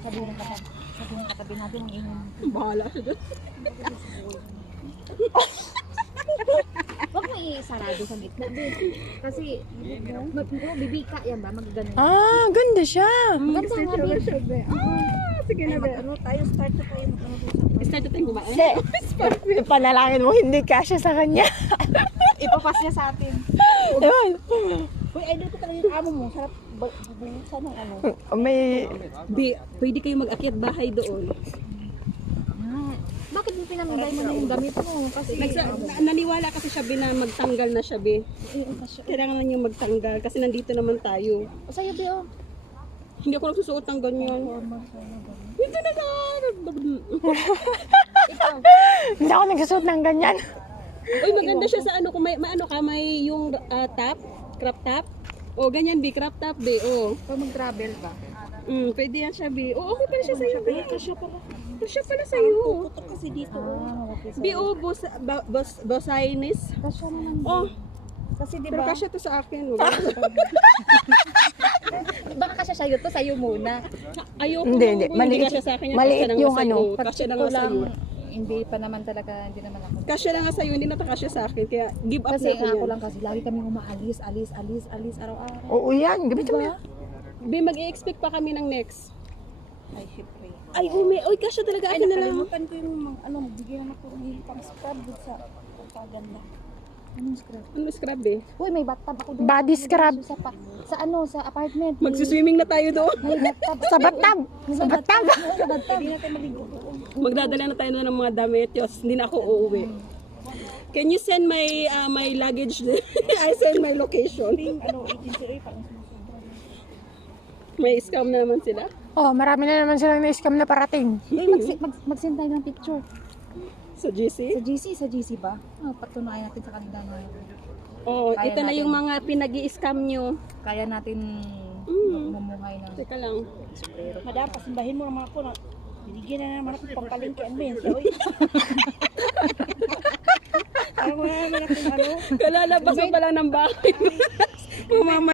Sabi ng katabi natin ang inyong... Bahala siya doon. Huwag mo i-sarado sa gitna. Kasi, bibika yan ba? Magagano. Ah, ganda siya. Ganda nga, babe. Sige na, be. Tayo, start na tayo. Start na tayong kumain. Hindi. Panalangin mo, hindi kasya sa kanya. Ipapas niya sa atin. Ewan. Uy, idol ko talaga yung amo mo. Sarap bubulusan ng ano. May... Be, pwede kayo mag-akyat bahay doon. Bakit mo pinamigay mo na yung gamit mo? Kasi... Naniwala kasi siya, be, na magtanggal na siya, be. Kailangan na niya magtanggal kasi nandito naman tayo. O sa'yo, Be, oh. Hindi ako nagsusuot ng ganyan. Hindi na Ikaw. Hindi ako nagsusuot ng ganyan. Uy, maganda siya sa ano, kung may ano ka, may yung top, crop top. O, ganyan, be, crop top, be, o. Pag mag-travel ka. Pwede yan siya, be. O, okay pala siya sa'yo, be. Kasya pala sa'yo. Putok kasi dito. Okay. Be, o, bosainis. Kasya naman. Oh, Kasi di pero ba? kasya to sa akin. Baka kasya sa'yo to, sa'yo muna. Ayoko. Hindi. Hindi kasya sa akin. Maliit kasya lang yung nga sa'yo. ano. Kasya lang Ko nga sa'yo. hindi pa naman talaga, hindi naman ako. Kasya lang nga sa'yo, hindi na kasya sa akin. Kaya give up Kasi na ako nga ako yan. lang kasi lagi kami umaalis, alis araw-araw. Oo yan. Gabi ito Diba? Be, mag-i-expect pa kami ng next. Ay, syempre. Ay, uy, kasya talaga akin na lang. Nakalimutan ko yung magbigyan ako ng pang scrub dito sa paganda. Anong scrub? Ano scrub, be? Uy, may bathtub ako doon. Body scrub. Sa apartment. Magsiswimming na tayo doon. May bathtub. Sa bathtub. Sa bathtub. Sa bathtub. Hindi natin maligo doon. Magdadala na tayo ng mga damit. Yos, hindi na ako uuwi. Can you send my my luggage? I send my location. Agency pang May scam na naman sila. Oh, marami na naman silang na-scam na parating. Uy, mag-send tayo ng picture. Sa GC? Sa GC ba? Patunayan natin sa kanila na Oo, Kaya ito na natin. yung mga pinag-i-scam nyo. kaya natin mamumuhay ng Teka lang. Madam, pasimbahin mo naman ako na binigyan na naman ako pang palengke ang bensa. Uy. Parang wala naman akong ano. Kalalabas mo pala ng bahay. Mama